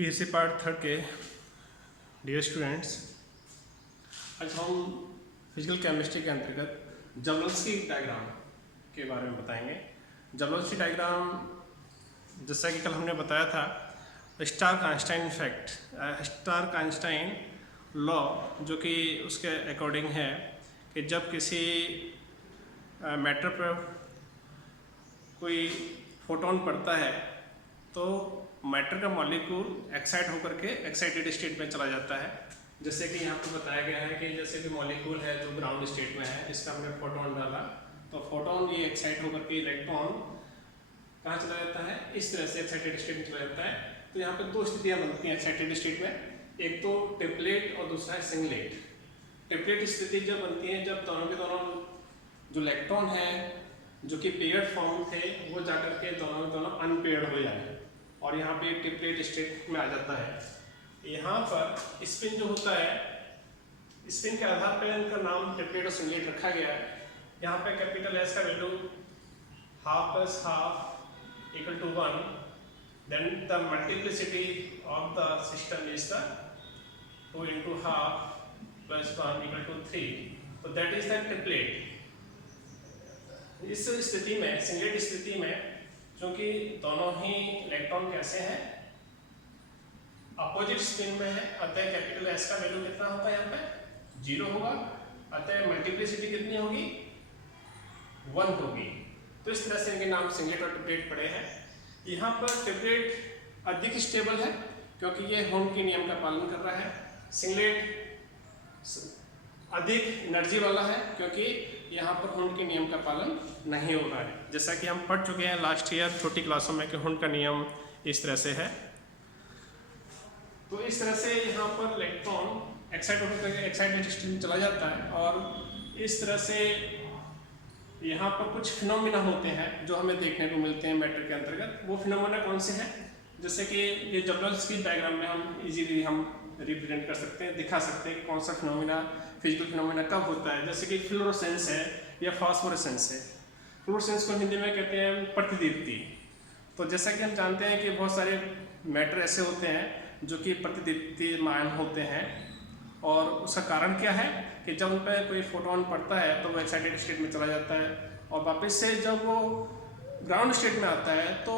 BSc part third के dear students, आज हम फिजिकल केमिस्ट्री के अंतर्गत जबलंस्की डायग्राम के बारे में बताएंगे। जबलंस्की डायग्राम जैसा कि कल हमने बताया था, स्टार्क-आइंस्टाइन इफेक्ट, स्टार्क-आइंस्टाइन लॉ, जो कि उसके अकॉर्डिंग है कि जब किसी मैटर पर कोई फोटोन पड़ता है तो मैटर का मॉलिक्यूल एक्साइट होकर के एक्साइटेड स्टेट में चला जाता है। जैसे कि यहाँ पर बताया गया है कि जैसे कि मॉलिक्यूल है जो ग्राउंड स्टेट में है, इसका हमने फोटोन डाला तो फोटोन ये एक्साइट होकर के इलेक्ट्रॉन कहाँ चला जाता है, इस तरह से एक्साइटेड स्टेट में चला जाता है। तो यहाँ पर दो स्थितियाँ बनती हैं एक्साइटेड स्टेट में, एक तो ट्रिपलेट और दूसरा है सिंगलेट। ट्रिपलेट स्थिति जब बनती है जब दोनों के दोनों जो इलेक्ट्रॉन है जो कि पेयर्ड फॉर्म थे वो जाकर के दोनों के दोनों अनपेयर्ड हो जाए और यहाँ पे ट्रिपलेट स्टेट में आ जाता है। यहाँ पर स्पिन जो होता है, स्पिन के आधार पर इनका नाम ट्रिपलेट और सिंगलेट रखा गया है। यहाँ पे कैपिटल एस का value half plus half equal to 1, then the multiplicity of the system is the 2 into half plus 1 equal to 3, तो दैट इज द ट्रिपलेट। इस स्थिति में, सिंगलेट स्थिति में, क्योंकि दोनों ही इलेक्ट्रॉन कैसे हैं, अपोजिट स्पिन में है, अतः कैपिटल एस का वैल्यू कितना होगा, यहाँ पे 0 होगा, अतः मल्टीप्लिसिटी कितनी होगी, 1 होगी। तो इस तरह से इनके नाम सिंगलेट और ट्रिपलेट पड़े हैं। यहाँ पर ट्रिपलेट अधिक स्टेबल है क्योंकि ये होम के नियम का पालन कर रहा है। सिंगलेट अधिक एनर्जी वाला है क्योंकि यहाँ पर हुंड के नियम का पालन नहीं हो रहा है। जैसा कि हम पढ़ चुके हैं लास्ट ईयर छोटी क्लासों में कि हुंड का नियम इस तरह से है। तो इस तरह से यहाँ पर इलेक्ट्रॉन एक्साइटेड स्टेट में चला जाता है और इस तरह से यहाँ पर कुछ फिनोमिना होते हैं जो हमें देखने को मिलते हैं मैटर के अंतर्गत। वो फिनोमिना कौन से हैं, जैसे कि ये जबलंस्की डायग्राम में हम इजीली हम रिप्रेजेंट कर सकते हैं, दिखा सकते हैं कि कौन सा फिनोमिना, फिजिकल फिनोमिना कब होता है। जैसे कि फ्लोरोसेंस है या फास्फोरेसेंस है। फ्लोरोसेंस को हिंदी में कहते हैं प्रतिदीप्ति। तो जैसा कि हम जानते हैं कि बहुत सारे मैटर ऐसे होते हैं जो कि प्रतिदीप्तिमान होते हैं और उसका कारण क्या है कि जब उन पर कोई फोटोन पड़ता है तो वो एक्साइटेड स्टेट में चला जाता है और वापस से जब वो ग्राउंड स्टेट में आता है तो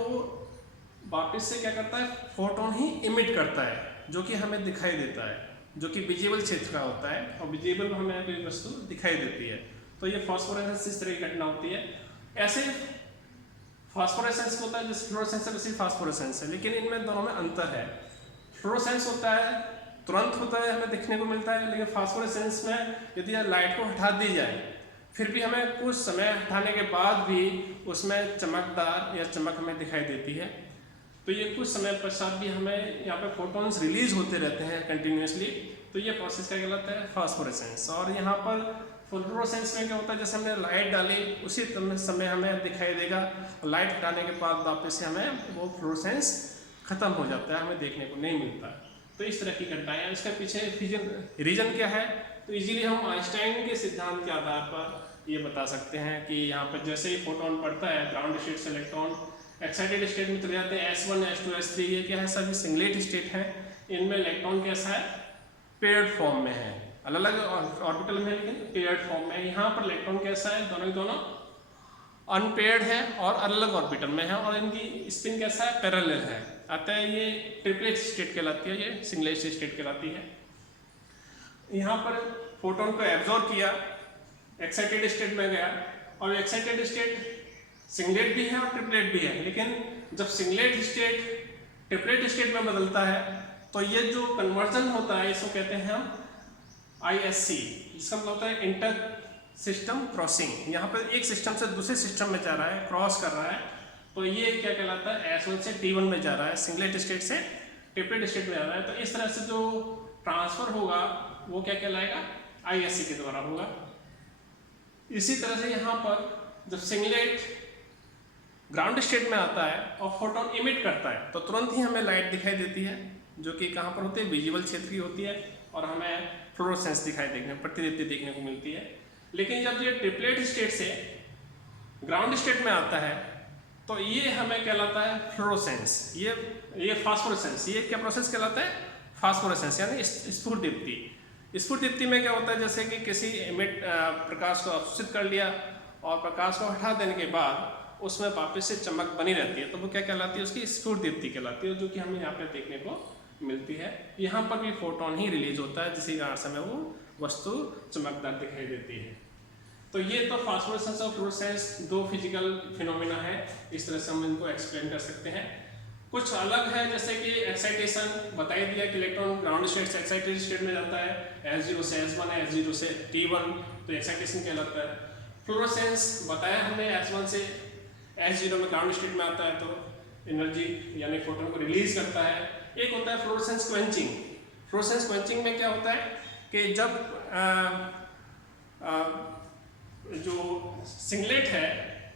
वापस से क्या करता है, फोटोन ही इमिट करता है जो कि हमें दिखाई देता है, जो कि विजिबल क्षेत्र का होता है और विजिबल हमें कोई वस्तु दिखाई देती है। तो ये फास्फोरेसेंस इस तरह की घटना होती है। ऐसे फास्फोरेसेंस होता है जैसे फ्लोरोसेंस है वैसे फास्फोरेसेंस है, लेकिन इनमें दोनों में अंतर है। फ्लोरोसेंस होता है तुरंत होता है, हमें देखने को मिलता है, लेकिन फास्फोरेसेंस में यदि लाइट को हटा दी जाए फिर भी हमें कुछ समय हटाने के बाद भी उसमें चमकदार या चमक हमें दिखाई देती है। तो ये कुछ समय पश्चात भी हमें यहाँ पे फोटॉन्स रिलीज होते रहते हैं कंटिन्यूसली, तो ये प्रोसेस क्या कहलाता है, फास्फोरेसेंस। और यहाँ पर फ्लोरोसेंस में क्या होता है, जैसे हमने लाइट डाली उसी समय हमें दिखाई देगा, लाइट हटाने के बाद वापस से हमें वो फ्लोरोसेंस खत्म हो जाता है, हमें देखने को नहीं मिलता। तो इस तरह की घटनाएं, इसका पीछे रीजन क्या है, तो इजीली हम आइंस्टाइन के सिद्धांत के आधार पर ये बता सकते हैं कि यहाँ पर जैसे ही फोटोन पड़ता है ग्राउंड स्टेट से इलेक्ट्रॉन एक्साइटेड स्टेट में चले जाते हैं। S1, S2, S3 ये क्या है, सभी सिंगलेट स्टेट है। इनमें इलेक्ट्रॉन कैसा है, पेयर्ड फॉर्म में है, अलग अलग ऑर्बिटल में है लेकिन पेयर्ड फॉर्म में है। यहाँ पर इलेक्ट्रॉन कैसा है, दोनों दोनों अनपेयर्ड है और अलग ऑर्बिटल में है और इनकी स्पिन कैसा है, पैरेलल है। अतः ये ट्रिपलेट स्टेट कहलाती है, ये सिंगलेट स्टेट कहलाती है। यहाँ पर फोटोन को एब्जॉर्ब किया, एक्साइटेड स्टेट में गया और एक्साइटेड स्टेट सिंगलेट भी है और ट्रिपलेट भी है, लेकिन जब सिंगलेट स्टेट ट्रिपलेट स्टेट में बदलता है तो ये जो कन्वर्जन होता है इसको कहते हैं हम ISC, जिसका मतलब होता है इंटर सिस्टम क्रॉसिंग। यहाँ पर एक सिस्टम से दूसरे सिस्टम में जा रहा है, क्रॉस कर रहा है, तो ये क्या कहलाता है, S1 से T1 में जा रहा है, सिंगलेट स्टेट से ट्रिपलेट स्टेट में जा रहा है। तो इस तरह से जो ट्रांसफर होगा वो क्या कहलाएगा, ISC के द्वारा होगा। इसी तरह से यहाँ पर जब सिंगलेट ग्राउंड स्टेट में आता है और फोटोन इमिट करता है तो तुरंत ही हमें लाइट दिखाई देती है जो कि कहाँ पर होती है, विजिबल क्षेत्र की होती है और हमें फ्लोरोसेंस प्रतिदीप्ति देखने को मिलती है। लेकिन जब ये ट्रिपलेट स्टेट से ग्राउंड स्टेट में आता है तो तो ये हमें कहलाता है फ्लोरोसेंस। ये फास्फोरेसेंस, ये क्या प्रोसेस कहलाता है? फास्फोरेसेंस यानी स्फुट दीप्ति। स्फुट दीप्ति में क्या होता है, जैसे कि किसी प्रकाश को अवशोषित कर लिया और प्रकाश को हटा देने के बाद उसमें वापस से चमक बनी रहती है, तो वो क्या कहलाती है? उसकी स्फुट दीप्ति कहलाती है, जो कि हमें यहाँ पे देखने को मिलती है। यहाँ पर भी फोटोन ही रिलीज होता है, जिसके कारण से हमें वो वस्तु चमकदार दिखाई देती है। तो ये तो फास्फोरेसेंस और फ्लोरोसेंस दो फिजिकल फिनोमिना है, इस तरह से हम इनको एक्सप्लेन कर सकते हैं। कुछ अलग है, जैसे कि एक्साइटेशन बता ही दिया कि इलेक्ट्रॉन ग्राउंड स्टेट से एक्साइटेड स्टेट में जाता है, S0 से S1 है, S0 से T1, तो एक्साइटेशन कहलाता है। फ्लोरोसेंस बताया हमने, S1 से S0 में ग्राउंड स्टेट में आता है तो एनर्जी यानी फोटोन को रिलीज करता है। एक होता है फ्लोरोसेंस क्वेंचिंग। फ्लोरोसेंस क्वेंचिंग में क्या होता है कि जब जो सिंगलेट है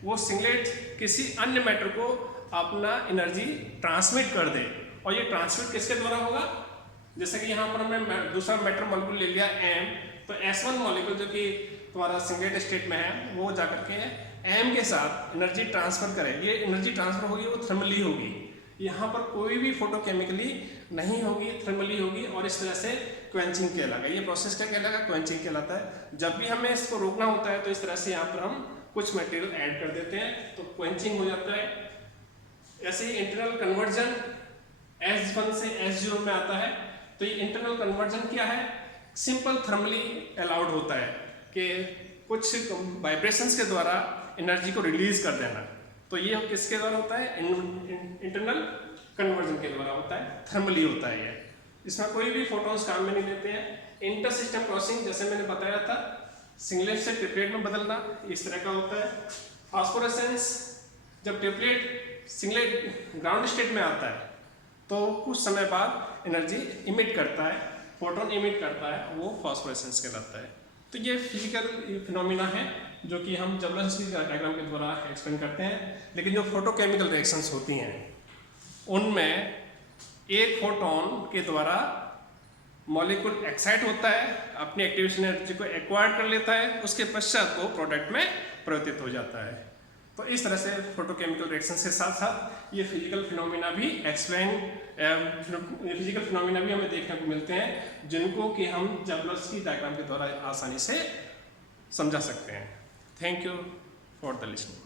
वो सिंगलेट किसी अन्य मैटर को अपना एनर्जी ट्रांसमिट कर दे, और ये ट्रांसमिट किसके द्वारा होगा? जैसे कि यहाँ पर हमने दूसरा मैटर मॉलिक्यूल ले लिया M, तो S1 मॉलिक्यूल जो कि तुम्हारा सिंगलेट स्टेट में है वो जाकर के M के साथ एनर्जी ट्रांसफर करे। ये एनर्जी ट्रांसफर होगी वो थर्मली होगी, यहाँ पर कोई भी फोटोकेमिकली नहीं होगी, थर्मली होगी, और इस तरह से क्वेंचिंग कहलाएगा। ये प्रोसेस क्या कहलाएगा? क्वेंचिंग कहलाता है। जब भी हमें इसको रोकना होता है तो इस तरह से यहाँ पर हम कुछ मटेरियल ऐड कर देते हैं तो क्वेंचिंग हो जाता है। ऐसे ही इंटरनल कन्वर्जन S1 से S0 में आता है, तो ये इंटरनल कन्वर्जन क्या है? सिंपल थर्मली अलाउड होता है कि कुछ वाइब्रेशंस के द्वारा एनर्जी को रिलीज कर देना। तो ये किसके द्वारा होता है? इंटरनल कन्वर्जन के द्वारा होता है, थर्मली होता है ये। इसमें कोई भी फोटॉन्स काम में नहीं लेते हैं। इंटर सिस्टम क्रॉसिंग जैसे मैंने बताया था, सिंगलेट से ट्रिपलेट में बदलना, इस तरह का होता है। फास्फोरेसेंस, जब ट्रिपलेट सिंगलेट ग्राउंड स्टेट में आता है तो कुछ समय बाद एनर्जी इमिट करता है, फोटोन इमिट करता है, वो फास्फोरेसेंस कहलाता है। तो ये फिजिकल फिनोमिना है जो कि हम जबरदस्ती डायग्राम के द्वारा एक्सप्लेन करते हैं। लेकिन जो फोटोकेमिकल रिएक्शंस होती हैं उनमें एक फोटोन के द्वारा मॉलिक्यूल एक्साइट होता है, अपनी एक्टिवेशन एनर्जी को एक्वायर कर लेता है, उसके पश्चात वो प्रोडक्ट में परिवर्तित हो जाता है। तो इस तरह से फोटोकेमिकल रिएक्शन के साथ साथ ये फिजिकल फिनोमिना भी फिजिकल फिनोमिना भी हमें देखने को मिलते हैं, जिनको कि हम जबरदस्ती डायग्राम के द्वारा आसानी से समझा सकते हैं। Thank you for the listening.